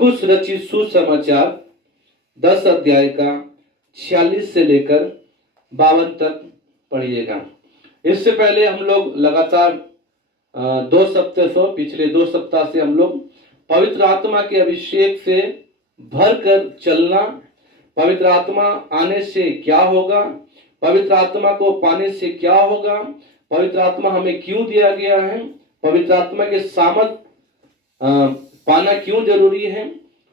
कुछ रचित सुसमाचार 10 अध्याय का 46 से लेकर 52 तक पढ़िएगा। इससे पहले हम लोग लगातार 2 सप्ताह से पिछले 2 सप्ताह से हम लोग पवित्र आत्मा के अभिषेक से भर कर चलना, पवित्र आत्मा आने से क्या होगा, पवित्र आत्मा को पाने से क्या होगा, पवित्र आत्मा हमें क्यों दिया गया है, पवित्र आत्मा के सामर्थ पाना क्यों जरूरी है,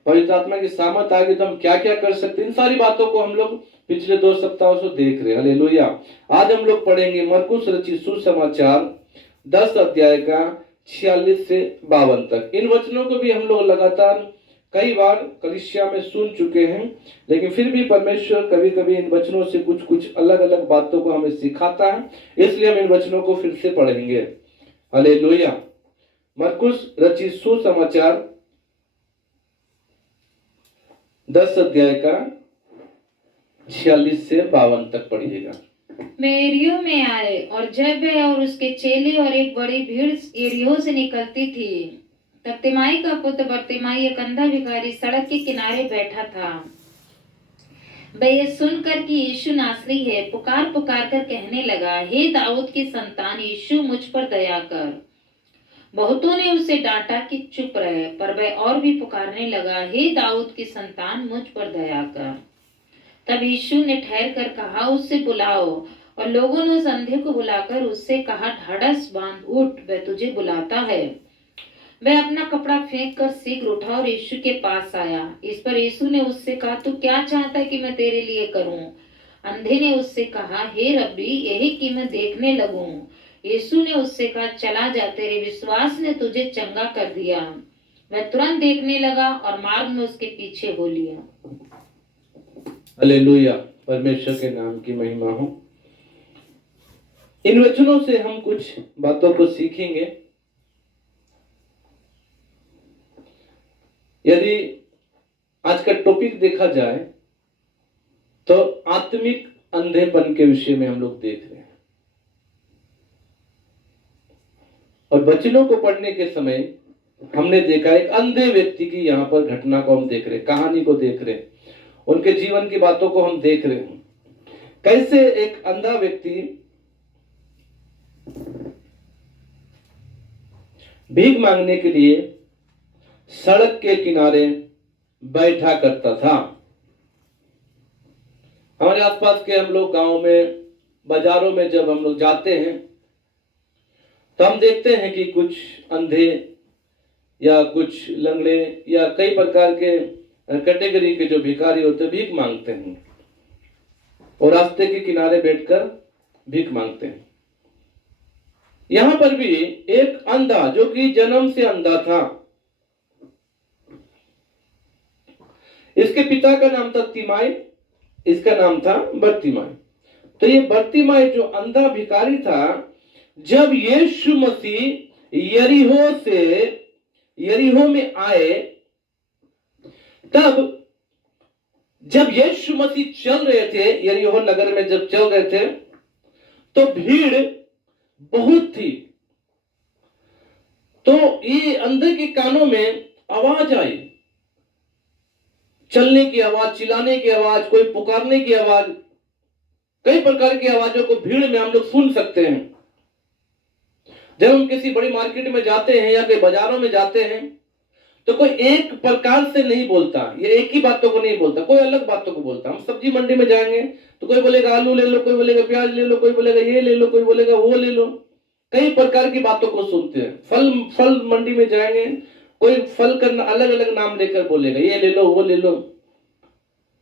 पवित्र आत्मा की सामर्थ आगे तो हम क्या क्या कर सकते हैं, इन सारी बातों को हम लोग पिछले 2 सप्ताहों से देख रहे हैं। हालेलुया। आज हम लोग पढ़ेंगे मरकुस रचित सुसमाचार 10 अध्याय का 46 से 52 तक। इन वचनों को भी हम लोग लगातार कई बार कलीसिया में सुन चुके हैं, लेकिन फिर भी परमेश्वर कभी कभी इन वचनों से कुछ कुछ अलग अलग बातों को हमें सिखाता है, इसलिए हम इन वचनों को फिर से पढ़ेंगे। हालेलुया। मरकुस रचित सुसमाचार 10 अध्याय का 46 से 52 तक पढ़िएगा। वे एरियो में आए, और जब वे और उसके चेले और एक बड़ी भीड़ एरियो से निकलती थी, तब तिमाई का पुत्र बर्तिमाई एक अंधा भिखारी सड़क के किनारे बैठा था। वह ये सुनकर कि यीशु नासरी है, पुकार पुकार कर कहने लगा, हे दाऊद की संतान यीशु, मुझ पर दया कर। बहुतों ने उसे डांटा कि चुप रहे, पर वह और भी पुकारने लगा, हे दाऊद की संतान, मुझ पर दया कर। तब यीशु ने ठहर कर कहा, उससे बुलाओ। और लोगों ने उस अंधे को बुलाकर उससे कहा, ढाढ़स बांध, उठ, वह तुझे बुलाता है। वह अपना कपड़ा फेंक कर शीघ्र उठा और यीशु के पास आया। इस पर यीशु ने उससे कहा, तू क्या चाहता है कि मैं तेरे लिए करूं? अंधे ने उससे कहा, हे रब्बी, यही कि मैं देखने लगूं। यीशु ने उससे कहा, चला जा, तेरे विश्वास ने तुझे चंगा कर दिया। वह तुरंत देखने लगा और मार्ग में उसके पीछे हो लिया। हालेलुया। परमेश्वर के नाम की महिमा हो। इन वचनों से हम कुछ बातों को सीखेंगे। यदि आज का टॉपिक देखा जाए तो आत्मिक अंधेपन के विषय में हम लोग देख रहे हैं, और वचनों को पढ़ने के समय हमने देखा एक अंधे व्यक्ति की यहाँ पर घटना को हम देख रहे हैं, कहानी को देख रहे हैं, उनके जीवन की बातों को हम देख रहे हैं। कैसे एक अंधा व्यक्ति भीख मांगने के लिए सड़क के किनारे बैठा करता था। हमारे आसपास के हम लोग गांव में, बाजारों में जब हम लोग जाते हैं तो हम देखते हैं कि कुछ अंधे या कुछ लंगड़े या कई प्रकार के कैटेगरी के जो भिखारी होते हैं भीख मांगते हैं, और रास्ते के किनारे बैठकर भीख मांगते हैं। यहां पर भी एक अंधा जो कि जन्म से अंधा था, इसके पिता का नाम था तिमाई, इसका नाम था बर्तिमाई। तो ये बर्तिमाई जो अंधा भिखारी था, जब यीशु मसीह यरीहो में आए, तब जब यीशु मसीह चल रहे थे, यरीहो नगर में जब चल रहे थे, तो भीड़ बहुत थी। तो ये अंधे के कानों में आवाज आई, चलने की आवाज, चिल्लाने की आवाज, कोई पुकारने की आवाज, कई प्रकार की आवाजों को भीड़ में हम लोग सुन सकते हैं। जब हम किसी बड़ी मार्केट में जाते हैं या कई बाजारों में जाते हैं तो कोई एक प्रकार से नहीं बोलता, ये एक ही बातों को नहीं बोलता, कोई अलग बातों को बोलता। हम सब्जी मंडी में जाएंगे तो कोई बोलेगा आलू ले लो, कोई बोलेगा प्याज ले लो, कोई बोलेगा ये ले लो, कोई बोलेगा वो ले लो, कई प्रकार की बातों को सुनते हैं। फल मंडी में जाएंगे, कोई फल का अलग अलग नाम लेकर बोलेगा, ये ले लो वो ले लो।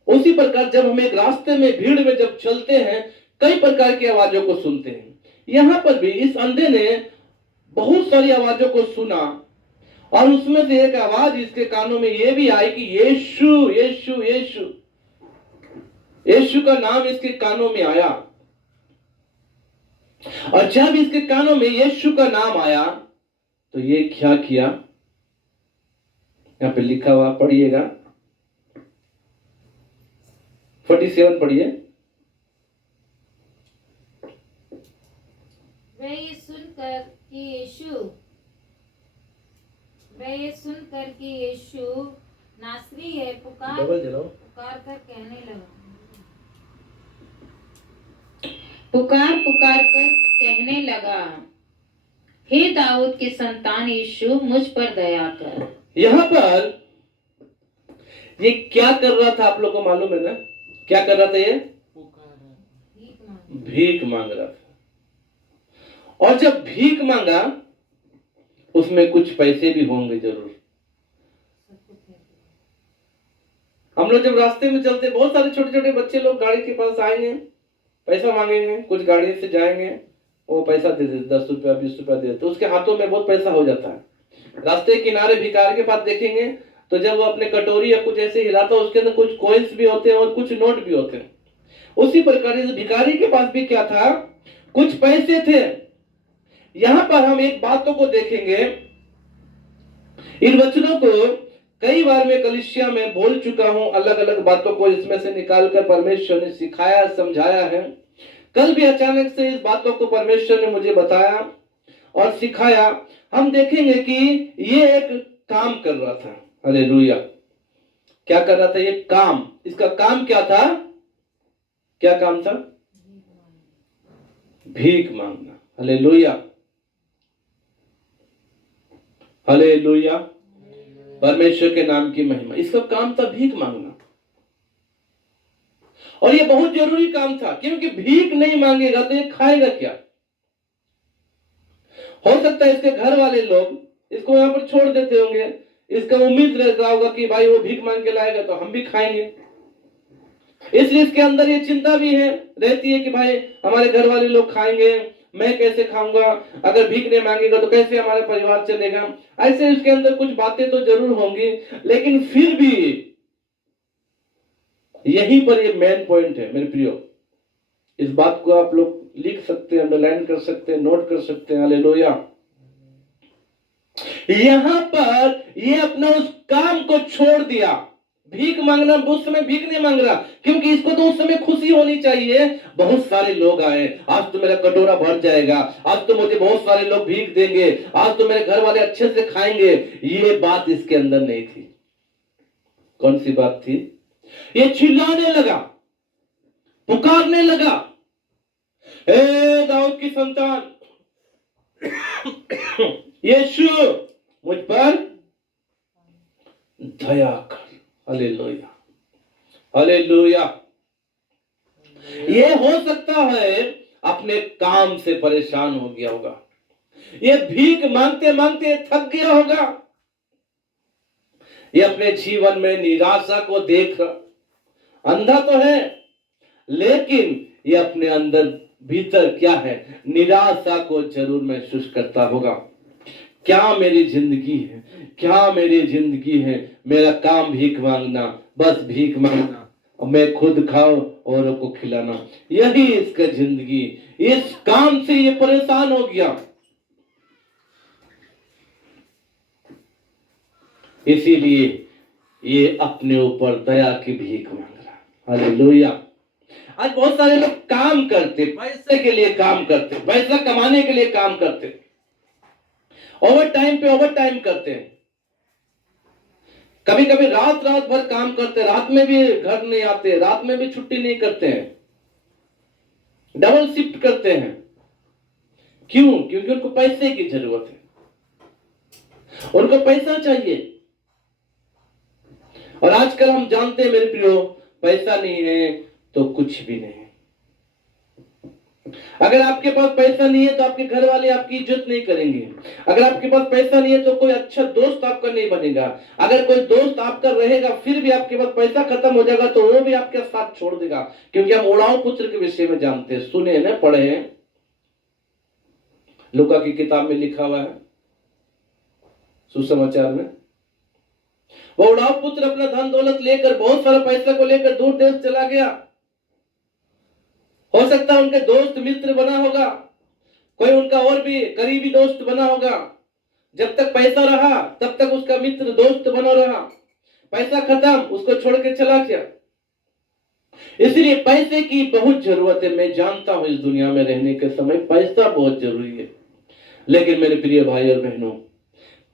उसी प्रकार जब हम एक रास्ते में भीड़ में जब चलते हैं, कई प्रकार की आवाजों को सुनते हैं। यहां पर भी इस अंधे ने बहुत सारी आवाजों को सुना, और उसमें से एक आवाज इसके कानों में यह भी आई कि यीशु यीशु यीशु। यीशु का नाम इसके कानों में आया, और जब इसके कानों में यीशु का नाम आया तो ये क्या किया, यहां पे लिखा हुआ, पढ़िएगा 47 पढ़िए। वह ये सुनकर कि यीशु डबल जलाओ। पुकार कर कहने लगा, पुकार पुकार कर कहने लगा, हे दाऊद के संतान यीशु, मुझ पर दया कर। यहाँ पर ये क्या कर रहा था आप लोग को मालूम है ना? क्या कर रहा था ये? भीख मांग रहा था। और जब भीख मांगा उसमें कुछ पैसे भी होंगे जरूर। हम लोग जब रास्ते में चलते, बहुत सारे छोटे छोटे बच्चे लोग गाड़ी के पास आएंगे, पैसा मांगेंगे, कुछ गाड़ी से जाएंगे, वो पैसा दे देते, 10 रुपया 20 रुपया दे देते, तो उसके हाथों में बहुत पैसा हो जाता है। रास्ते किनारे भिखार के पास देखेंगे तो जब वो अपने कटोरी या कुछ ऐसे हिलाता है, उसके अंदर कुछ कॉइन्स भी होते हैं और कुछ नोट भी होते हैं। उसी प्रकार इस भिखारी के पास भी क्या था? कुछ पैसे थे। यहां पर हम एक बातों को देखेंगे, इन वचनों को कई बार मैं कलीसिया में बोल चुका हूं, अलग अलग बातों को इसमें से निकालकर परमेश्वर ने सिखाया, समझाया है। कल भी अचानक से इस बातों को परमेश्वर ने मुझे बताया और सिखाया। हम देखेंगे कि ये एक काम कर रहा था। हालेलुया। क्या कर रहा था ये? काम। इसका काम क्या था? क्या काम था? भीख मांगना। हालेलुया, हालेलुया, परमेश्वर के नाम की महिमा। इसका काम था भीख मांगना, और ये बहुत जरूरी काम था, क्योंकि भीख नहीं मांगेगा तो ये खाएगा क्या? हो सकता है इसके घर वाले लोग इसको यहां पर छोड़ देते होंगे, इसका उम्मीद रहता होगा कि भाई वो भीख मांग के लाएगा तो हम भी खाएंगे, इसलिए इसके अंदर ये चिंता भी है, रहती है कि भाई हमारे घर वाले लोग खाएंगे, मैं कैसे खाऊंगा? अगर भीख नहीं मांगेगा तो कैसे हमारा परिवार चलेगा? ऐसे इसके अंदर कुछ बातें तो जरूर होंगी, लेकिन फिर भी यहीं पर ये मेन पॉइंट है मेरे प्रियो। इस बात को आप लोग लिख सकते हैं, अंडरलाइन कर सकते हैं, नोट कर सकते हैं। हालेलुया। यहां पर ये अपना उस काम को छोड़ दिया। भीख मांगना, उस समय भीख नहीं मांग रहा, क्योंकि इसको तो उस समय खुशी होनी चाहिए, बहुत सारे लोग आए, आज तो मेरा कटोरा भर जाएगा, आज तो मुझे बहुत सारे लोग भीख देंगे, आज तो मेरे घर वाले अच्छे से खाएंगे। ये बात इसके अंदर नहीं थी। कौन सी बात थी? ये चिल्लाने लगा, पुकारने लगा, हे दाऊद की संतान यीशु, मुझ पर दया कर। Hallelujah, hallelujah. ये हो सकता है अपने काम से परेशान हो गया होगा, ये भीख मांगते मांगते थक गया होगा, ये अपने जीवन में निराशा को देख रहा, अंधा तो है लेकिन ये अपने अंदर भीतर क्या है? निराशा को जरूर महसूस करता होगा। क्या मेरी जिंदगी है? क्या मेरी जिंदगी है? मेरा काम भीख मांगना, बस भीख मांगना, और मैं खुद खाऊं औरों को खिलाना, यही इसका जिंदगी। इस काम से ये परेशान हो गया, इसीलिए ये अपने ऊपर दया की भीख मांग रहा। हालेलुया। आज बहुत सारे लोग काम करते, पैसे के लिए काम करते, पैसा कमाने के लिए काम करते, ओवर टाइम पे ओवर टाइम करते हैं, कभी कभी रात रात भर काम करते, रात में भी घर नहीं आते, रात में भी छुट्टी नहीं करते हैं, डबल शिफ्ट करते हैं। क्यों? क्योंकि उनको पैसे की जरूरत है, उनको पैसा चाहिए। और आजकल हम जानते हैं मेरे प्रियो, पैसा नहीं है तो कुछ भी नहीं। अगर आपके पास पैसा नहीं है तो आपके घर वाले आपकी इज्जत नहीं करेंगे, अगर आपके पास पैसा नहीं है तो कोई अच्छा दोस्त आपका नहीं बनेगा, अगर कोई दोस्त आपका रहेगा फिर भी आपके पास पैसा खत्म हो जाएगा तो वो भी आपके साथ छोड़ देगा। क्योंकि हम उड़ाऊ पुत्र के विषय में जानते हैं, सुने ना, पढ़े हैं, लूका की किताब में लिखा हुआ है, सुसमाचार में। वो उड़ाऊ पुत्र अपना धन दौलत लेकर, बहुत सारा पैसा को लेकर दूर देश चला गया। हो सकता है उनके दोस्त मित्र बना होगा, कोई उनका और भी करीबी दोस्त बना होगा। जब तक पैसा रहा तब तक उसका मित्र दोस्त बना रहा, पैसा खत्म उसको छोड़ के चला गया। इसलिए पैसे की बहुत जरूरत है। मैं जानता हूं इस दुनिया में रहने के समय पैसा बहुत जरूरी है, लेकिन मेरे प्रिय भाई और बहनों,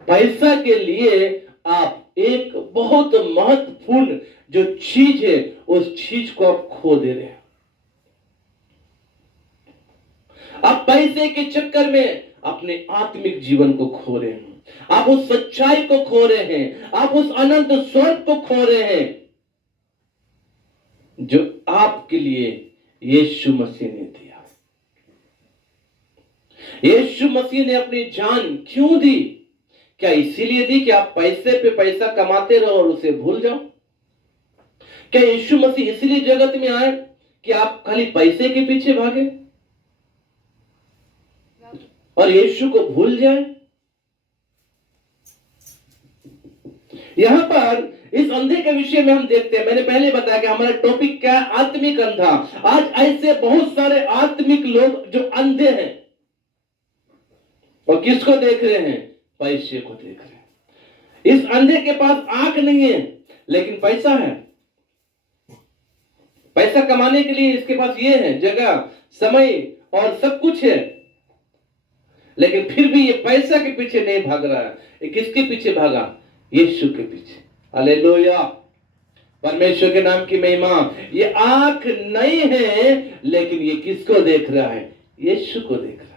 पैसा के लिए आप एक बहुत महत्वपूर्ण जो चीज है उस चीज को आप खो दे रहे हैं। आप पैसे के चक्कर में अपने आत्मिक जीवन को खो रहे हैं, आप उस सच्चाई को खो रहे हैं, आप उस अनंत स्वर्ग को खो रहे हैं जो आपके लिए यीशु मसीह ने दिया। यीशु मसीह ने अपनी जान क्यों दी? क्या इसीलिए दी कि आप पैसे पे पैसा कमाते रहो और उसे भूल जाओ? क्या यीशु मसीह इसलिए जगत में आए कि आप खाली पैसे के पीछे भागे और यीशु को भूल जाए? यहां पर इस अंधे के विषय में हम देखते हैं, मैंने पहले बताया कि हमारा टॉपिक क्या है, आत्मिक अंधा। आज ऐसे बहुत सारे आत्मिक लोग जो अंधे हैं और किसको देख रहे हैं? पैसे को देख रहे हैं। इस अंधे के पास आंख नहीं है लेकिन पैसा है। पैसा कमाने के लिए इसके पास ये है, जगह, समय और सब कुछ है, लेकिन फिर भी ये पैसा के पीछे नहीं भाग रहा है। ये किसके पीछे भागा? यीशु के पीछे। हालेलुया, परमेश्वर के नाम की महिमा। ये आंख नहीं है लेकिन ये किसको देख रहा है? यीशु को देख रहा है।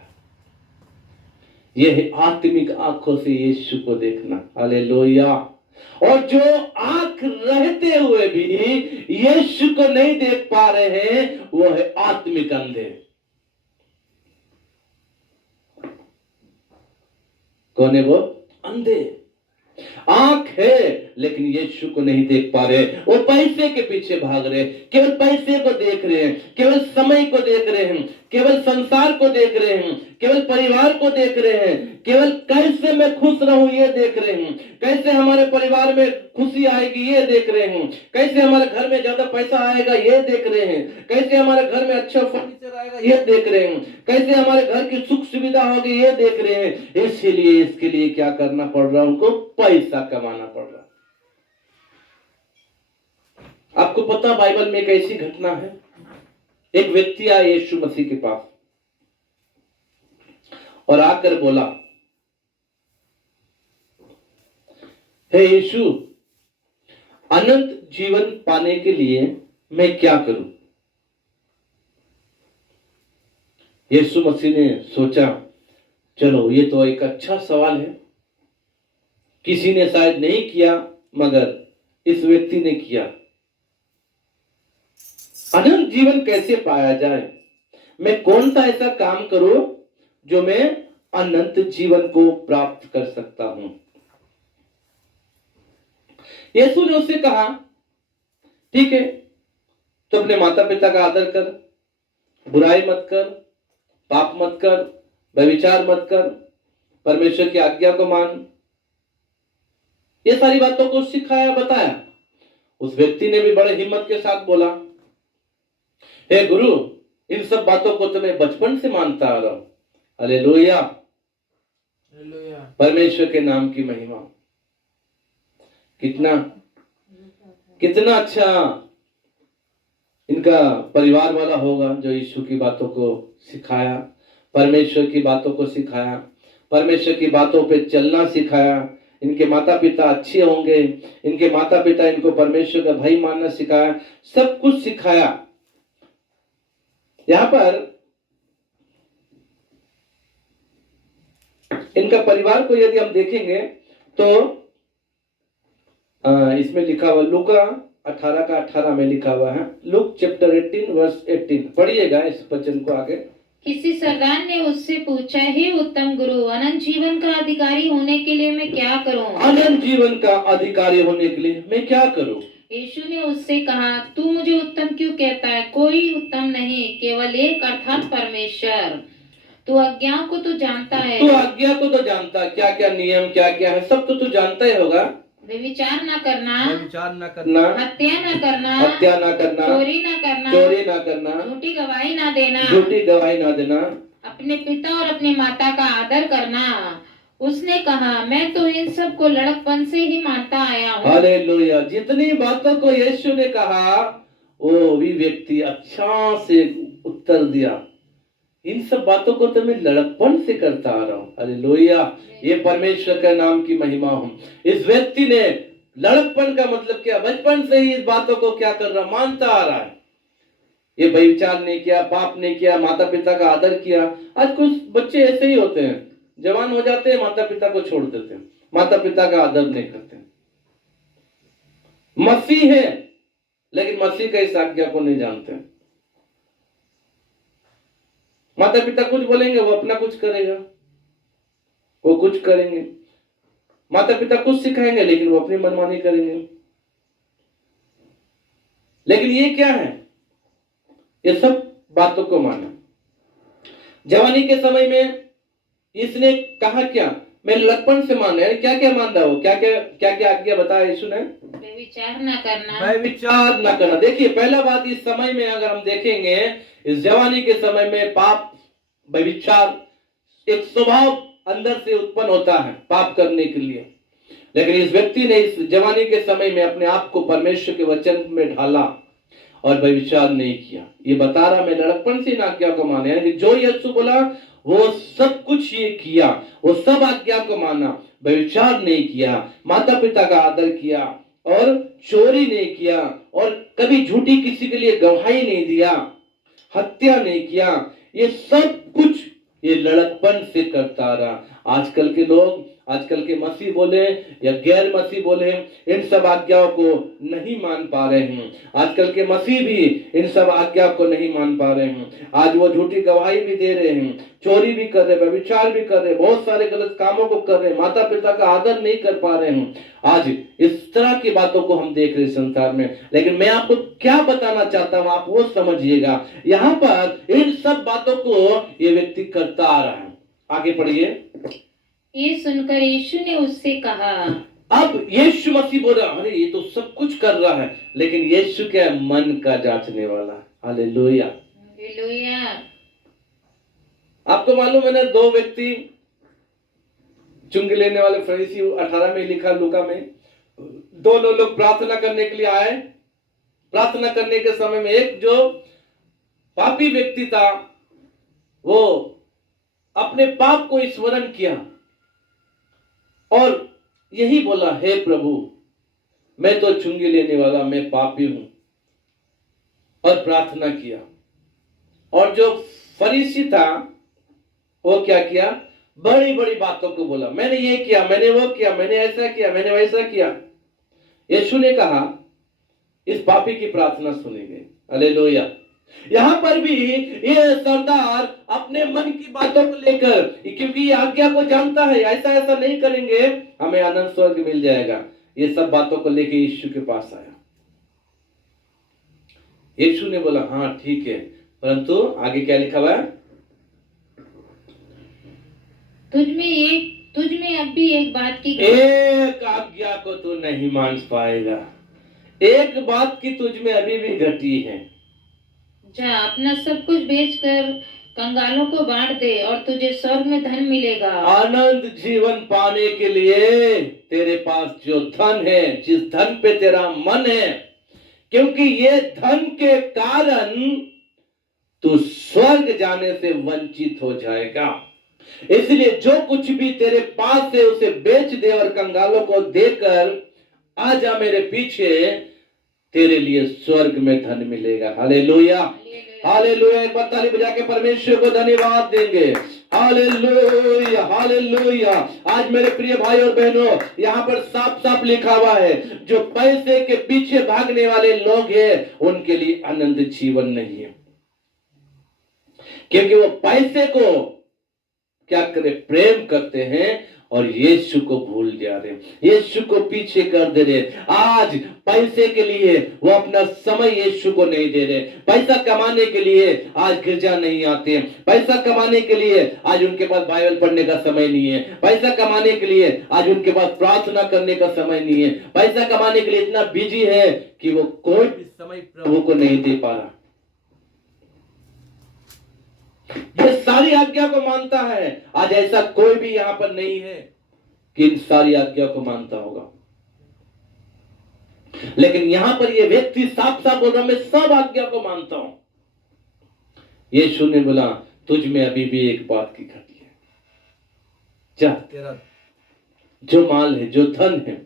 यह है आत्मिक आंखों से यीशु को देखना। हालेलुया। और जो आंख रहते हुए भी यीशु को नहीं देख पा रहे हैं वो है आत्मिक अंधे। कौन है वो? अंधे। आंख है लेकिन यीशु को नहीं देख पा रहे, वो पैसे के पीछे भाग रहे, केवल पैसे को देख रहे हैं, केवल समय को देख रहे हैं, केवल संसार को देख रहे हैं, केवल परिवार को देख रहे हैं, केवल कैसे मैं खुश रहूं ये देख रहे हैं, कैसे हमारे परिवार में खुशी आएगी ये देख रहे हैं, कैसे हमारे घर में ज्यादा पैसा आएगा ये देख रहे हैं, कैसे हमारे घर में अच्छा फर्नीचर आएगा ये देख रहे हैं, कैसे हमारे घर की सुख सुविधा होगी ये देख रहे हैं। इसीलिए इसके लिए क्या करना पड़ रहा है? उनको पैसा कमाना पड़ रहा है। आपको पता बाइबल में एक ऐसी घटना है, एक व्यक्ति आया यीशु मसीह के पास और आकर बोला, हे यीशु, अनंत जीवन पाने के लिए मैं क्या करूं? यीशु मसीह ने सोचा, चलो ये तो एक अच्छा सवाल है, किसी ने शायद नहीं किया मगर इस व्यक्ति ने किया। अनंत जीवन कैसे पाया जाए? मैं कौन सा ऐसा काम करूं जो मैं अनंत जीवन को प्राप्त कर सकता हूं? यीशु ने उससे कहा, ठीक है, तो अपने माता पिता का आदर कर, बुराई मत कर, पाप मत कर, व्यभिचार मत कर, परमेश्वर की आज्ञा को मान। ये सारी बातों को सिखाया, बताया। उस व्यक्ति ने भी बड़े हिम्मत के साथ बोला, हे गुरु, इन सब बातों को तो मैं बचपन से मानता आ रहा हूं। हालेलुया, परमेश्वर के नाम की महिमा। कितना कितना अच्छा इनका परिवार वाला होगा जो यीशु की बातों को सिखाया, परमेश्वर की बातों को सिखाया, परमेश्वर की बातों पे चलना सिखाया। इनके माता पिता अच्छे होंगे, इनके माता पिता इनको परमेश्वर का भाई मानना सिखाया, सब कुछ सिखाया। यहां पर इनका परिवार को यदि हम देखेंगे तो इसमें लिखा हुआ, लूका 18 का 18 में लिखा हुआ है, लुक चैप्टर 18 वर्स 18। पढ़िएगा इस वचन को आगे। किसी सरदार ने उससे पूछा, हे उत्तम गुरु, अनंत जीवन का अधिकारी होने के लिए मैं क्या करूं? अनंत जीवन का अधिकारी होने के लिए मैं क्या करूं? यीशु ने उससे कहा, तू मुझे उत्तम क्यों कहता है? कोई उत्तम नहीं, केवल एक, अर्थात परमेश्वर। तू आज्ञा को तो जानता है। तू आज्ञा को तो जानता है, क्या क्या नियम क्या क्या है सब तो तू जानता ही होगा। व्यभिचार न करना, व्यभिचार न करना, हत्या न करना, हत्या न करना, चोरी न करना, चोरी न करना, झूठी गवाही न देना, झूठी गवाही न देना, अपने पिता और अपनी माता का आदर करना। उसने कहा, मैं तो इन सब को लड़कपन से ही मानता आया हूँ। हालेलुया। जितनी बातों को यीशु ने कहा वो भी व्यक्ति अच्छा से उत्तर दिया, इन सब बातों को तो मैं लड़कपन से करता आ रहा हूं। हालेलुया, ये परमेश्वर के नाम की महिमा हो। इस व्यक्ति ने लड़कपन का मतलब क्या, बचपन से ही इस बातों को क्या कर रहा, मानता आ रहा है। ये व्यभिचार नहीं किया, पाप नहीं किया, माता पिता का आदर किया। आज कुछ बच्चे ऐसे ही होते हैं, जवान हो जाते हैं, माता पिता को छोड़ देते हैं, माता पिता का आदर नहीं करते। मसीह है लेकिन मसीह का इस आज्ञा को नहीं जानते। माता पिता कुछ बोलेंगे, वो अपना कुछ करेगा, वो कुछ करेंगे। माता पिता कुछ सिखाएंगे लेकिन वो अपनी मनमानी करेंगे। लेकिन ये क्या है, ये सब बातों को माना। जवानी के समय में इसने कहा क्या, मैं लड़कपन से मान, यानी क्या क्या मान रहा हो, क्या क्या आज्ञा बताया यीशु ने, व्यभिचार न करना, व्यभिचार न करना। देखिए पहला बात, इस समय में अगर हम देखेंगे, इस जवानी के समय में पाप, व्यभिचार एक स्वभाव अंदर से उत्पन्न होता है पाप करने के लिए। लेकिन इस व्यक्ति ने इस जवानी के समय में अपने आप को परमेश्वर के वचन में ढाला और व्यभिचार नहीं किया। ये बता रहा, मैं लड़कपन से इन आज्ञा को माने, यानी जो यीशु बोला वो सब कुछ ये किया, वो सब आज्ञा को माना, व्यभिचार नहीं किया, माता पिता का आदर किया और चोरी नहीं किया और कभी झूठी किसी के लिए गवाही नहीं दिया, हत्या नहीं किया। ये सब कुछ ये लड़कपन से करता रहा। आजकल के लोग, आजकल के मसीह बोले या गैर मसीह बोले, इन सब आज्ञाओं को नहीं मान पा रहे हैं। आजकल के मसीह भी इन सब आज्ञा को नहीं मान पा रहे हैं। आज वो झूठी गवाही भी दे रहे हैं, चोरी भी कर रहे, व्यभिचार भी कर रहे, बहुत सारे गलत कामों को कर रहे, माता पिता का आदर नहीं कर पा रहे हैं। आज इस तरह की बातों को हम देख रहे संसार में। लेकिन मैं आपको क्या बताना चाहता हूं, आप वो समझिएगा। यहाँ पर इन सब बातों को ये व्यक्ति करता आ रहा है। आगे पढ़िए। ये सुनकर यीशु ने उससे कहा, अब यीशु मसीह बोल रहा, अरे ये तो सब कुछ कर रहा है, लेकिन यीशु क्या है, मन का जांचने वाला। Hallelujah, hallelujah. आपको मालूम है ना, दो व्यक्ति चुंगी लेने वाले फरीसी, 18 में लिखा, लूका में, दोनों लोग प्रार्थना करने के लिए आए। प्रार्थना करने के समय में एक जो पापी व्यक्ति था, वो अपने पाप को स्मरण किया और यही बोला, हे प्रभु, मैं तो चुंगी लेने वाला, मैं पापी हूं, और प्रार्थना किया। और जो फरीसी था वो क्या किया, बड़ी बड़ी बातों को बोला, मैंने ये किया, मैंने वो किया, मैंने ऐसा किया, मैंने वैसा किया। यीशु ने कहा, इस पापी की प्रार्थना सुनी गई। हालेलुया। यहां पर भी ये सरदार अपने मन की बातों को लेकर, क्योंकि ये आज्ञा को जानता है, ऐसा ऐसा नहीं करेंगे हमें आनंद स्वर्ग मिल जाएगा, ये सब बातों को लेकर यीशु के पास आया। यीशु ने बोला, हाँ ठीक है, परंतु आगे क्या लिखा हुआ है, तुझ में अब भी एक बात की, एक आज्ञा को तू नहीं मान पाएगा, एक बात की तुझ में अभी भी घटी है। जा अपना सब कुछ बेचकर कंगालों को बांट दे और तुझे स्वर्ग में धन मिलेगा। आनंद जीवन पाने के लिए तेरे पास जो धन है, जिस धन पे तेरा मन है, क्योंकि ये धन के कारण तू स्वर्ग जाने से वंचित हो जाएगा। इसलिए जो कुछ भी तेरे पास है उसे बेच दे और कंगालों को देकर आ जा मेरे पीछे, तेरे लिए स्वर्ग में धन मिलेगा। Hallelujah, hallelujah. एक बार ताली बजा के परमेश्वर को धन्यवाद देंगे। Hallelujah, hallelujah. आज मेरे प्रिय भाई और बहनों, यहाँ पर साफ साफ लिखा हुआ है, जो पैसे के पीछे भागने वाले लोग हैं उनके लिए आनंद जीवन नहीं है, क्योंकि वो पैसे को क्या करे, प्रेम करते हैं और यीशु को भूल जा रहे, यीशु को पीछे कर दे रहे। आज पैसे के लिए वो अपना समय यीशु को नहीं दे रहे, पैसा कमाने के लिए आज गिरजा नहीं आते, पैसा कमाने के लिए आज उनके पास बाइबल पढ़ने का समय नहीं है, पैसा कमाने के लिए आज उनके पास प्रार्थना करने का समय नहीं है, पैसा कमाने के लिए इतना बिजी है कि वो कोई भी समय प्रभु को नहीं दे पा रहा। ये सारी आज्ञा को मानता है, आज ऐसा कोई भी यहां पर नहीं है कि इन सारी आज्ञा को मानता होगा, लेकिन यहां पर ये व्यक्ति साफ साफ बोल रहा, मैं सब आज्ञा को मानता हूं। यीशु ने बोला, तुझ में अभी भी एक बात की घटी है, जा तेरा जो माल है, जो धन है,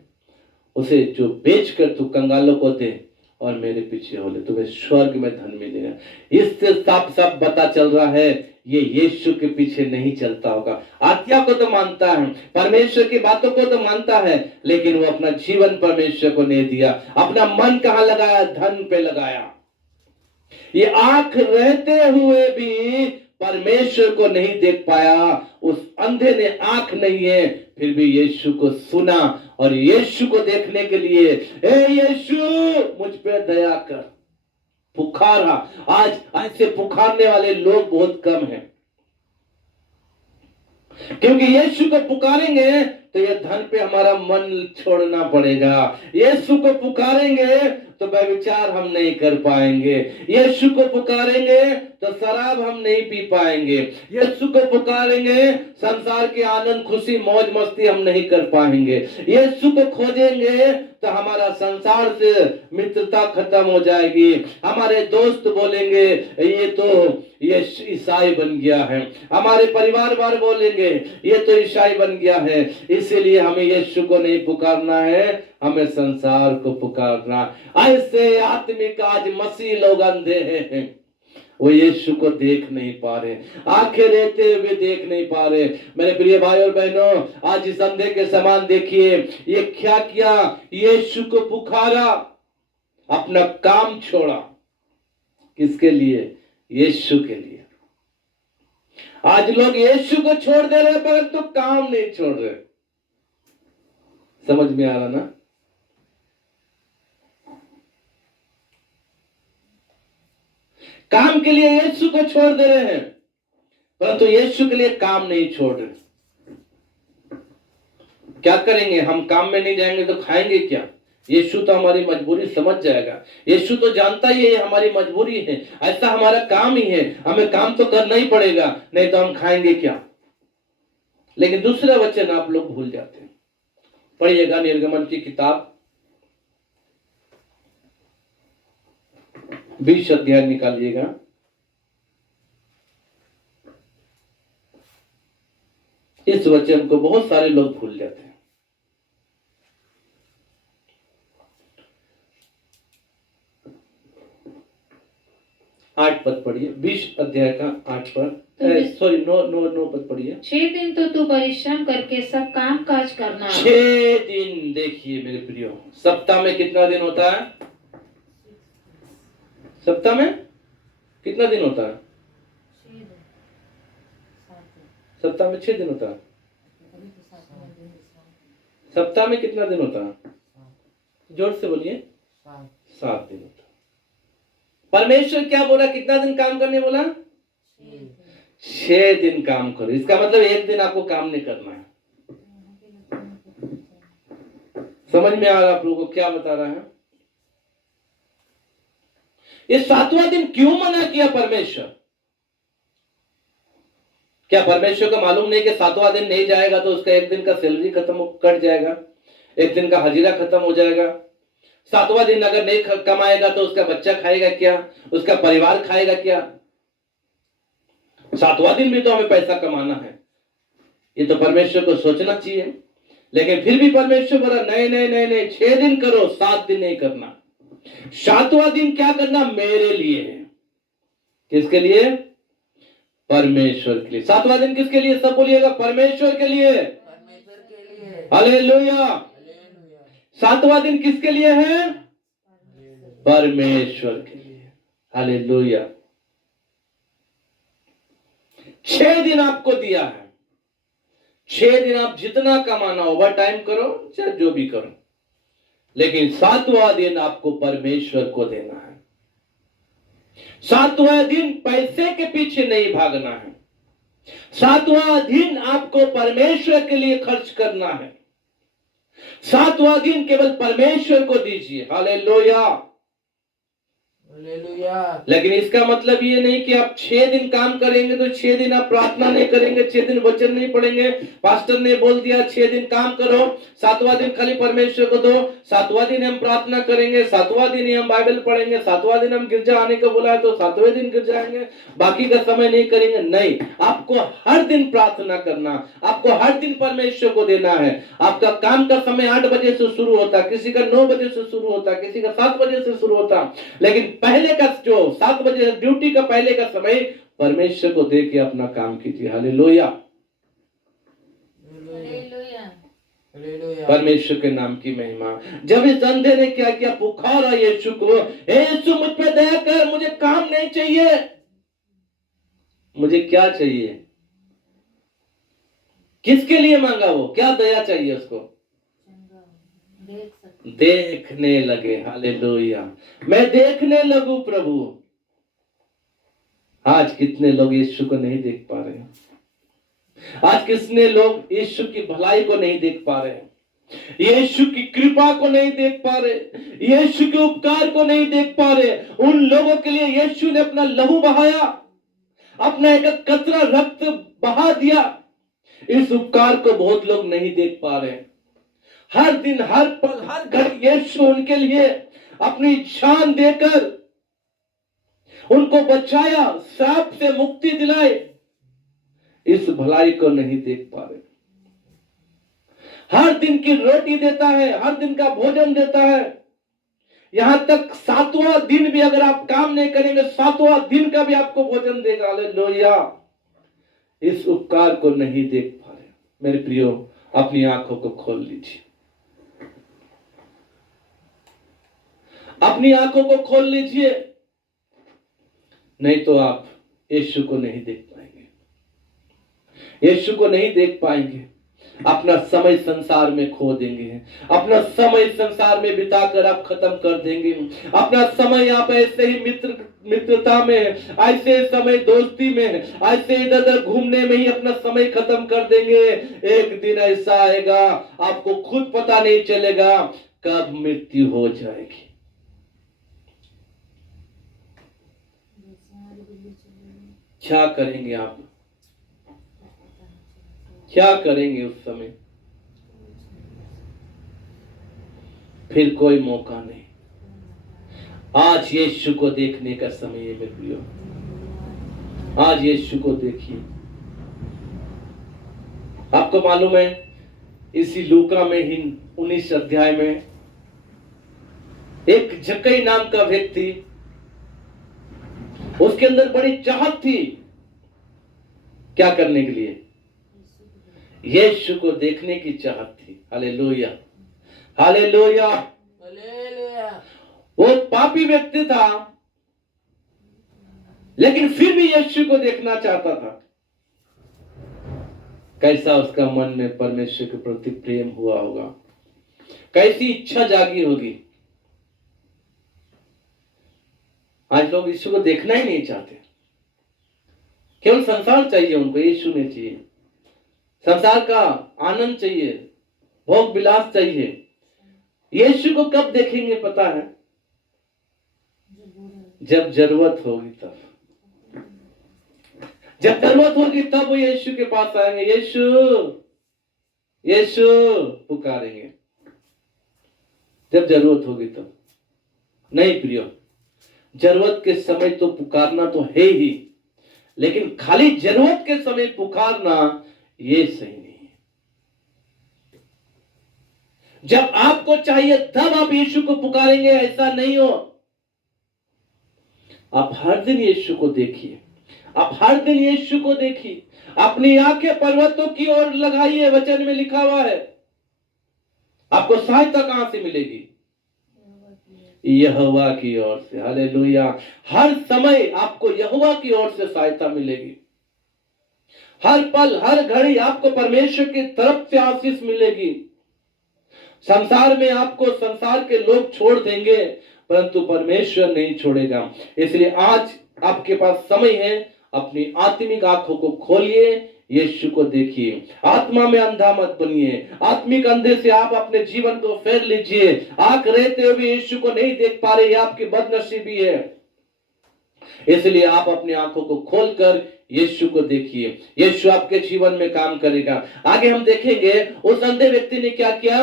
उसे जो बेच कर तू कंगालों को दे और मेरे पीछे हो ले, तुम्हें स्वर्ग में धन मिलेगा। इससे साफ साफ पता चल रहा है ये यीशु के पीछे नहीं चलता होगा। आज्ञा को तो मानता है, परमेश्वर की बातों को तो मानता है, लेकिन वो अपना जीवन परमेश्वर को नहीं दिया। अपना मन कहां लगाया? धन पे लगाया। ये आंख रहते हुए भी परमेश्वर को नहीं देख पाया। उस अंधे ने आंख नहीं है, फिर भी यीशु को सुना और यीशु को देखने के लिए, ए यीशु मुझ पे दया कर, पुकारा। आज ऐसे पुकारने वाले लोग बहुत कम हैं, क्योंकि यीशु को पुकारेंगे तो ये धन पे हमारा मन छोड़ना पड़ेगा। यीशु को पुकारेंगे तो व्यभिचार हम नहीं कर पाएंगे। यीशु को पुकारेंगे तो शराब हम नहीं पी पाएंगे। यीशु को पुकारेंगे संसार के आनंद खुशी मौज मस्ती हम नहीं कर पाएंगे। यीशु को खोजेंगे तो हमारा संसार से मित्रता खत्म हो जाएगी। हमारे दोस्त बोलेंगे ये ईसाई बन गया है, हमारे परिवार वाले बोलेंगे ये तो ईसाई बन गया है। इसीलिए हमें यीशु को नहीं पुकारना है, हमें संसार को पुकारना। ऐसे आत्मिक आज मसीह लोग अंधे हैं, वो यीशु को देख नहीं पा रहे, आंखें रहते हुए देख नहीं पा रहे। मेरे प्रिय भाई और बहनों, आज इस अंधे के समान देखिए ये क्या किया, यीशु को पुकारा, अपना काम छोड़ा। किसके लिए? यीशु के लिए। आज लोग यीशु को छोड़ दे रहे पर तो काम नहीं छोड़ रहे। समझ में आ रहा ना? काम के लिए यीशु को छोड़ दे रहे हैं, परंतु यीशु के लिए काम नहीं छोड़ रहे। क्या करेंगे? हम काम में नहीं जाएंगे तो खाएंगे क्या? यीशु तो हमारी मजबूरी समझ जाएगा। यीशु तो जानता ही है हमारी मजबूरी है, ऐसा हमारा काम ही है, हमें काम तो करना ही पड़ेगा, नहीं तो हम खाएंगे क्या? लेकिन दूसरा वचन आप लोग भूल जाते हैं। पढ़िएगा निर्गमन की किताब 20 अध्याय निकालिएगा। इस वचन को बहुत सारे लोग भूल जाते हैं। 8 पद पढ़िए, 20 अध्याय का 8 पद, सॉरी 9 पद पढ़िए। 6 दिन तो तू परिश्रम करके सब काम काज करना। 6 दिन। देखिए मेरे प्रियो, सप्ताह में कितना दिन होता है? सप्ताह में कितना दिन होता है? सप्ताह में 6 दिन होता है। सप्ताह में कितना दिन होता है? जोर से बोलिए। 7 दिन होता है। परमेश्वर क्या बोला? कितना दिन काम करने बोला? 6 दिन काम करो। इसका मतलब एक दिन आपको काम नहीं करना है। समझ में आ रहा आप लोगों को क्या बता रहा है? ये 7वां दिन क्यों मना किया परमेश्वर? क्या परमेश्वर को मालूम नहीं कि 7वां दिन नहीं जाएगा तो उसका एक दिन का सैलरी खत्म कट जाएगा, एक दिन का हजीरा खत्म हो जाएगा? 7वां दिन अगर नहीं कमाएगा तो उसका बच्चा खाएगा क्या, उसका परिवार खाएगा क्या? 7वां दिन भी तो हमें पैसा कमाना है। ये तो परमेश्वर को सोचना चाहिए। लेकिन फिर भी परमेश्वर बोला नहीं, 6 दिन करो, 7 दिन नहीं करना। 7वां दिन क्या करना? मेरे लिए। किसके लिए? परमेश्वर के लिए। 7वां दिन किसके लिए? सब बोलिएगा, परमेश्वर के लिए। हालेलुया। 7वां दिन किसके लिए है? परमेश्वर के लिए। हालेलुया। 6 दिन आपको दिया है। 6 दिन आप जितना कमाना, ओवर टाइम करो चाहे जो भी करो, लेकिन 7वां दिन आपको परमेश्वर को देना है। 7वां दिन पैसे के पीछे नहीं भागना है। 7वां दिन आपको परमेश्वर के लिए खर्च करना है। 7वां दिन केवल परमेश्वर को दीजिए। हालेलुया। हालेलुया। लेकिन इसका मतलब ये नहीं कि आप 6 दिन काम करेंगे तो 6 दिन आप प्रार्थना नहीं करेंगे, 6 दिन वचन नहीं पढ़ेंगे। पास्टर ने बोल दिया 6 दिन काम करो, 7वां दिन खाली परमेश्वर को दो, 7वां दिन हम प्रार्थना करेंगे, 7वां दिन ही हम बाइबल पढ़ेंगे, 7वां दिन हम गिरजा आने को बोला है तो 7वें दिन गिरजा आएंगे, बाकी का समय नहीं करेंगे। नहीं, आपको हर दिन प्रार्थना करना, आपको हर दिन परमेश्वर को देना है। आपका काम का समय 8 बजे से शुरू होता, किसी का 9 बजे से शुरू होता, किसी का 7 बजे से शुरू होता, लेकिन पहले का जो 7 बजे ड्यूटी का पहले का समय परमेश्वर को दे के अपना काम कीजिए। Hallelujah, hallelujah. परमेश्वर के नाम की महिमा। जब इस अंधे ने क्या किया, पुकारा यीशु को, हे यीशु मुझ पे दया कर, मुझे काम नहीं चाहिए। मुझे क्या चाहिए? किसके लिए मांगा वो? क्या दया चाहिए उसको? देखने लगे। हालेलुया, मैं देखने लगू प्रभु। आज कितने लोग यीशु को नहीं देख पा रहे हैं? आज कितने लोग यीशु की भलाई को नहीं देख पा रहे हैं, यीशु की कृपा को नहीं देख पा रहे, यीशु के उपकार को नहीं देख पा रहे। उन लोगों के लिए यीशु ने अपना लहू बहाया, अपना एक कतरा रक्त बहा दिया। इस उपकार को बहुत लोग नहीं देख पा रहे। हर दिन, हर पल, हर घड़ी यीशु उनके लिए अपनी जान देकर उनको बचाया, श्राप से मुक्ति दिलाए। इस भलाई को नहीं देख पा रहे। हर दिन की रोटी देता है, हर दिन का भोजन देता है। यहां तक 7वां दिन भी अगर आप काम नहीं करेंगे, 7वां दिन का भी आपको भोजन देगा। हालेलुया, इस उपकार को नहीं देख पा रहे। मेरे प्रियो, अपनी आंखों को खोल लीजिए, अपनी आंखों को खोल लीजिए, नहीं तो आप यीशु को नहीं देख पाएंगे, यीशु को नहीं देख पाएंगे। अपना समय संसार में खो देंगे, अपना समय संसार में बिताकर आप खत्म कर देंगे। अपना समय आप ऐसे ही मित्रता में, ऐसे समय दोस्ती में, ऐसे इधर उधर घूमने में ही अपना समय खत्म कर देंगे। एक दिन ऐसा आएगा, आपको खुद पता नहीं चलेगा कब मृत्यु हो जाएगी। क्या करेंगे आप? क्या करेंगे उस समय? फिर कोई मौका नहीं। आज यीशु को देखने का समय है मेरे प्रियो। आज यीशु को देखिए। आपको मालूम है, इसी लूका में ही 19 अध्याय में एक जक्कई नाम का व्यक्ति, उसके अंदर बड़ी चाहत थी। क्या करने के लिए? यीशु को देखने की चाहत थी। Hallelujah, hallelujah, hallelujah. वो पापी व्यक्ति था, लेकिन फिर भी यीशु को देखना चाहता था। कैसा उसका मन में परमेश्वर के प्रति प्रेम हुआ होगा, कैसी इच्छा जागी होगी। आज लोग यीशु को देखना ही नहीं चाहते, केवल संसार चाहिए उनको, यीशु नहीं चाहिए। संसार का आनंद चाहिए, भोग विलास चाहिए। यीशु को कब देखेंगे पता है? जब जरूरत होगी तब। जब जरूरत होगी तब वो यीशु के पास आएंगे, यीशु यीशु पुकारेंगे। जब जरूरत होगी तब नहीं प्रियो, जरूरत के समय तो पुकारना तो है ही, लेकिन खाली जरूरत के समय पुकारना ये सही नहीं है। जब आपको चाहिए तब आप यीशु को पुकारेंगे, ऐसा नहीं हो। आप हर दिन यीशु को देखिए, आप हर दिन यीशु को देखिए। अपनी आंखें पर्वतों की ओर लगाइए, वचन में लिखा हुआ है। आपको सहायता कहां से मिलेगी? यहोवा की ओर से। हालेलुया, हर समय आपको यहोवा की ओर से सहायता मिलेगी। हर पल, हर घड़ी आपको परमेश्वर की तरफ से आशीष मिलेगी। संसार में आपको संसार के लोग छोड़ देंगे, परंतु परमेश्वर नहीं छोड़ेगा। इसलिए आज आपके पास समय है, अपनी आत्मिक आंखों को खोलिए, यीशु को देखिए। आत्मा में अंधा मत बनिए। आत्मिक अंधे से आप अपने जीवन को फेर लीजिए। आंख रहते हुए यीशु को नहीं देख पा रहे, ये आपकी बदनसीबी है। इसलिए आप अपनी आंखों को खोलकर यीशु को देखिए, यीशु आपके जीवन में काम करेगा। आगे हम देखेंगे उस अंधे व्यक्ति ने क्या किया,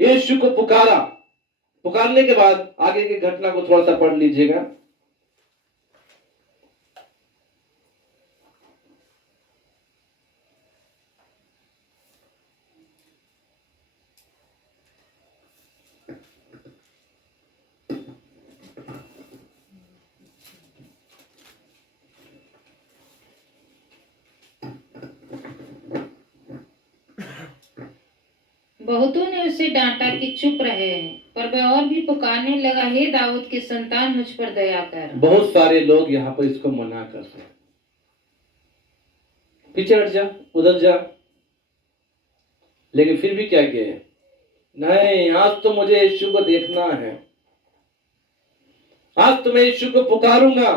यीशु को पुकारा। पुकारने के बाद आगे की घटना को थोड़ा सा पढ़ लीजिएगा। बहुतों ने उसे डांटा कि चुप रहे, पर वह और भी पुकारने लगा, हे दाऊद की संतान, मुझ पर दया कर। बहुत सारे लोग यहाँ पर इसको मना करते हैं, पीछे हट जा, उधर जा, लेकिन फिर भी क्या किया, नहीं आज तो मुझे यीशु को देखना है, आज तो मैं यीशु को पुकारूंगा।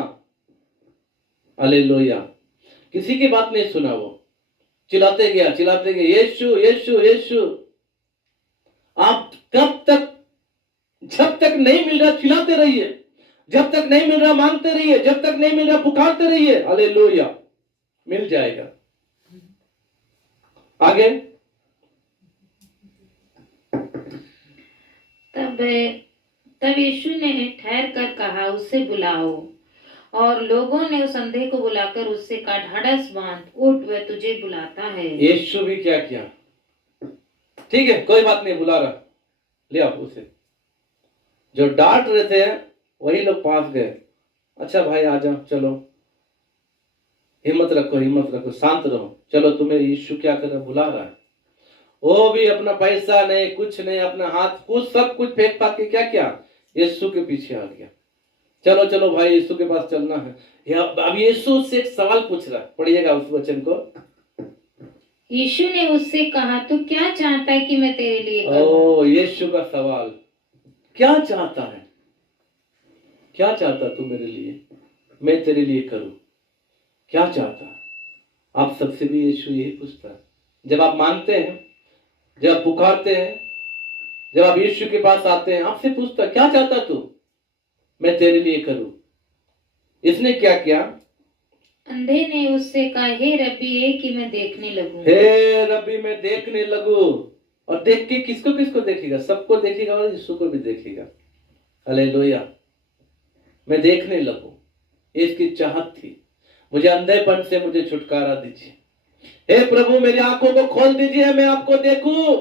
हालेलुया। किसी की बात नहीं सुना, वो चिल्लाते गया यीशु यीशु यीशु। आप कब तक, जब तक नहीं मिल रहा चिल्लाते रहिए, जब तक नहीं मिल रहा मांगते रहिए, जब तक नहीं मिल रहा पुकारते रहिए। हालेलुया, मिल जाएगा। आगे तब यीशु ने ठहर कर कहा, उसे बुलाओ। और लोगों ने उस अंधे को बुलाकर उससे कहा, ढाढ़स बांध, उठ, वह तुझे बुलाता है। यीशु भी क्या किया, ठीक है कोई बात नहीं, बुला रहा, ले आओ उसे। जो डांट रहे थे वही लोग पास गए, अच्छा भाई आ जाओ, चलो हिम्मत रखो, शांत रहो, चलो तुम्हें यीशु क्या कर रहा, बुला रहा है। वो भी अपना पैसा नहीं, कुछ नहीं, अपना हाथ कुछ सब कुछ फेंक फाक के क्या किया, यीशु के पीछे आ गया। चलो चलो भाई यीशु के पास चलना है। अब यीशु से एक सवाल पूछ रहा, पढ़िएगा उस वचन को। यीशु ने उससे कहा, तू क्या चाहता है कि मैं तेरे लिए करूं? ओ, यीशु का सवाल, क्या चाहता है, क्या चाहता तू मेरे लिए, मैं तेरे लिए करूं, क्या चाहता? आप सबसे भी यीशु यही पूछता है। जब आप मांगते हैं, जब आप पुकारते हैं, जब आप यीशु के पास आते हैं, आपसे पूछता क्या चाहता तू, मैं तेरे लिए करूं। इसने क्या किया, अंधे ने उससे कहा, हे रब्बी, ये कि मैं देखने लगूं। हे रब्बी मैं देखने लगूं। और देख के किसको किसको देखेगा, सबको देखेगा और यीशु को भी देखेगा। हालेलुया, मैं देखने लगूं, इसकी चाहत थी। मुझे अंधेपन से मुझे छुटकारा दीजिए, हे प्रभु मेरी आंखों को खोल दीजिए, मैं आपको देखूं।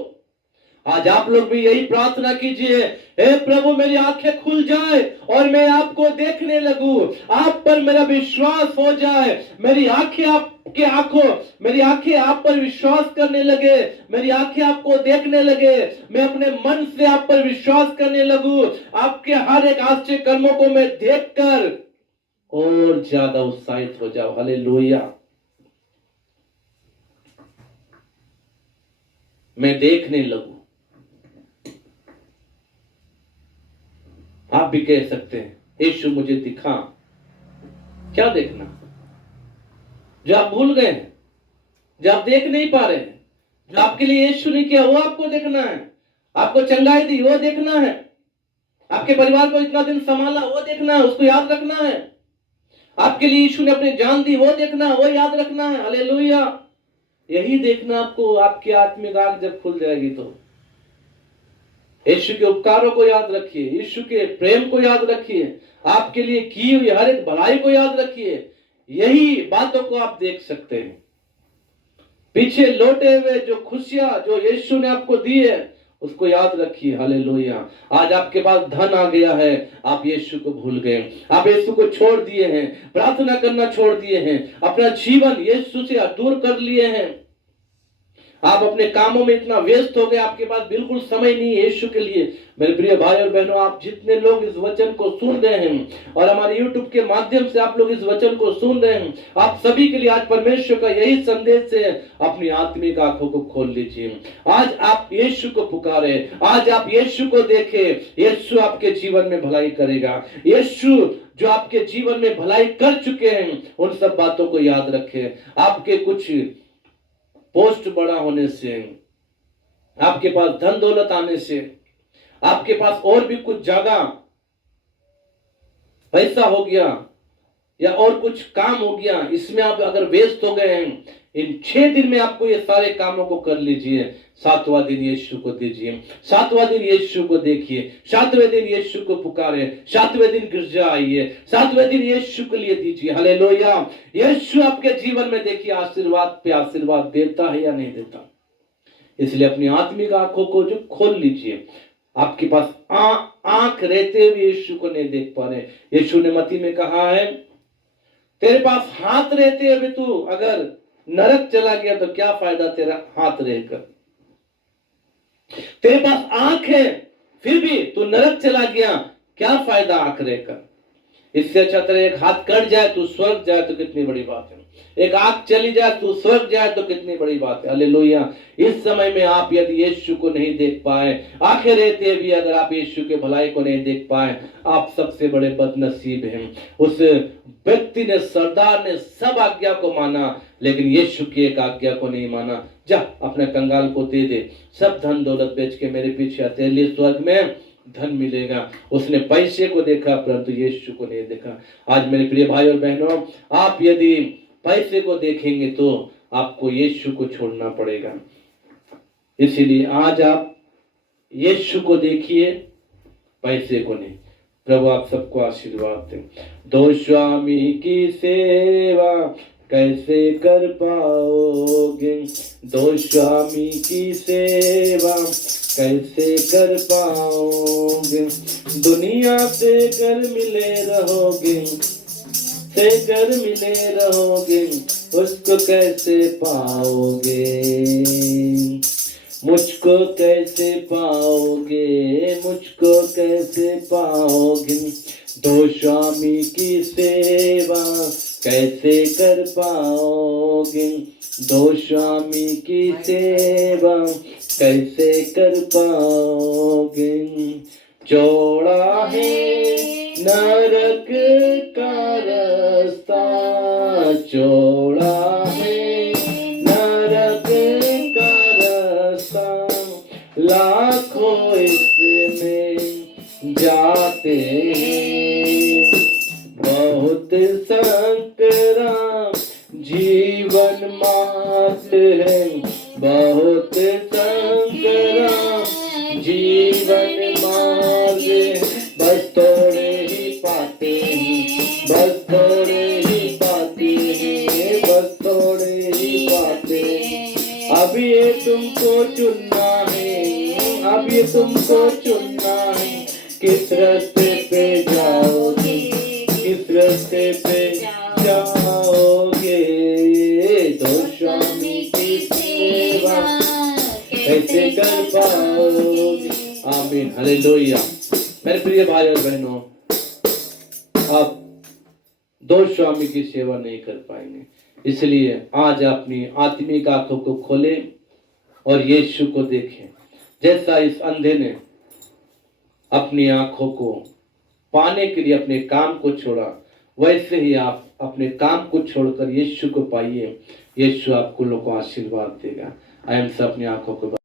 आज आप लोग भी यही प्रार्थना कीजिए, हे प्रभु मेरी आंखें खुल जाए और मैं आपको देखने लगूं, आप पर मेरा विश्वास हो जाए, मेरी आंखें आपके आंखों, मेरी आंखें आप पर विश्वास करने लगे, मेरी आंखें आपको देखने लगे, मैं अपने मन से आप पर विश्वास करने लगूं, आपके हर एक आश्चर्य कर्मों को मैं देखकर और ज्यादा उत्साहित हो जाओ। हालेलुया, मैं देखने लगूं। आप भी कह सकते हैं, यीशु मुझे दिखा। क्या देखना, जो आप भूल गए हैं, जो आप देख नहीं पा रहे हैं, जो आपके लिए यीशु ने किया वो आपको देखना है। आपको चंगाई दी वो देखना है, आपके परिवार को इतना दिन संभाला वो देखना है, उसको याद रखना है। आपके लिए यीशु ने अपनी जान दी वो देखना है, वो याद रखना है। हालेलुया, यही देखना आपको। आपकी आत्मिक आंख जब खुल जाएगी तो यीशु के उपकारों को याद रखिए, यीशु के प्रेम को याद रखिए, आपके लिए की हुई हर एक भलाई को याद रखिए। यही बातों को आप देख सकते हैं। पीछे लौटे हुए जो खुशियां जो यीशु ने आपको दी है उसको याद रखिए। हालेलुया, आज आपके पास धन आ गया है, आप यीशु को भूल गए, आप यीशु को छोड़ दिए हैं, प्रार्थना करना छोड़ दिए हैं, अपना जीवन यीशु से दूर कर लिए हैं। आप अपने कामों में इतना व्यस्त हो गए, आपके पास बिल्कुल समय नहीं है यीशु के लिए। मेरे प्रिय भाई और बहनों, आप जितने लोग इस वचन को सुन रहे हैं और हमारे YouTube के माध्यम से आप लोग इस वचन को सुन रहे हैं, आप सभी के लिए आज परमेश्वर का यही संदेश है, अपनी आत्मिक आंखों को खोल लीजिए। आज आप यीशु को पुकारे, आज आप यीशु को देखें। यीशु आपके जीवन में भलाई करेगा। यीशु जो आपके जीवन में भलाई कर चुके हैं उन सब बातों को याद रखें। आपके कुछ पोस्ट बड़ा होने से, आपके पास धन दौलत आने से, आपके पास और भी कुछ ज्यादा पैसा हो गया, या और कुछ काम हो गया, इसमें आप अगर व्यस्त हो गए हैं, इन 6 दिन में आपको ये सारे कामों को कर लीजिए। 7वां दिन यीशु को दीजिए, 7वां दिन यीशु को देखिए, 7वें दिन यीशु को पुकारे, 7वें दिन गिरजा आइए, 7वें दिन यीशु के लिए दीजिए। हालेलुया। यीशु आपके जीवन में देखिए आशीर्वाद पे आशीर्वाद देता है या नहीं देता। इसलिए अपनी आत्मिक आंखों को जो खोल लीजिए। आपके पास आंख रहते हुए यीशु को नहीं देख पा रहे। यीशु ने मत्ती में कहा है, तेरे पास हाथ रहते हुए तू अगर नरक चला गया तो क्या फायदा तेरा हाथ रहकर। तेरे पास आंख है फिर भी तू नरक चला गया, क्या फायदा आंख रहकर। इससे अच्छा तेरा एक हाथ कट जाए तू स्वर्ग जाए तो कितनी बड़ी बात है। एक आंख चली जाए तू स्वर्ग जाए तो कितनी बड़ी बात है। हालेलुया। इस समय में आप यदि यीशु को नहीं देख पाए, आंखें रहते भी अगर आप यीशु के भलाई को नहीं देख पाए, आप सबसे बड़े बदनसीब हैं। उस व्यक्ति ने, सरदार ने सब आज्ञा को माना लेकिन यीशु की एक आज्ञा को नहीं माना। जा अपने कंगाल को दे दे, सब धन दौलत बेच के मेरे पीछे आ, तेरे लिए स्वर्ग में धन मिलेगा। उसने पैसे को देखा परंतु यीशु को नहीं देखा। आज मेरे प्रिय भाई और बहनों, आप यदि पैसे को देखेंगे तो आपको यीशु को छोड़ना पड़ेगा। इसीलिए आज आप यीशु को देखिए, पैसे को नहीं। प्रभु आप सबको आशीर्वाद दें। दो स्वामी की सेवा कैसे कर पाओगे, दो स्वामी की सेवा कैसे कर पाओगे। दुनिया से कर मिले रहोगे, से कर मिले रहोगे, उसको कैसे पाओगे, मुझको कैसे पाओगे, मुझको कैसे पाओगे। दो स्वामी की सेवा कैसे कर पाओगे, दो स्वामी की सेवा कैसे कर पाओगे। चौड़ा है नरक का रास्ता, चौड़ा है नरक का रास्ता, लाखों इसमें जाते हैं, बहुत संकरा जीवन मार्ग है, बहुत संकरा जीवन मार्ग है, बस थोड़े ही पाते हैं, बस थोड़े ही पाते हैं, बस थोड़े ही पाते हैं। अब ये तुमको चुनना है, अब ये तुमको चुनना है, किस रास्ते पे जाओगे, किस रास्ते पे जाओगे। दो स्वामी की सेवा कैसे कर पाओगे। आमीन, हालेलुया। मेरे प्रिय भाई और बहनों, आप दो स्वामी की सेवा नहीं कर पाएंगे। इसलिए आज अपनी आत्मिक आंखों को खोलें और यीशु को देखें। जैसा इस अंधे ने अपनी आंखों को पाने के लिए अपने काम को छोड़ा, वैसे ही आप अपने काम को छोड़कर यीशु को पाइए। यीशु आपको लोगों को आशीर्वाद देगा। आइए हम सब अपनी आंखों को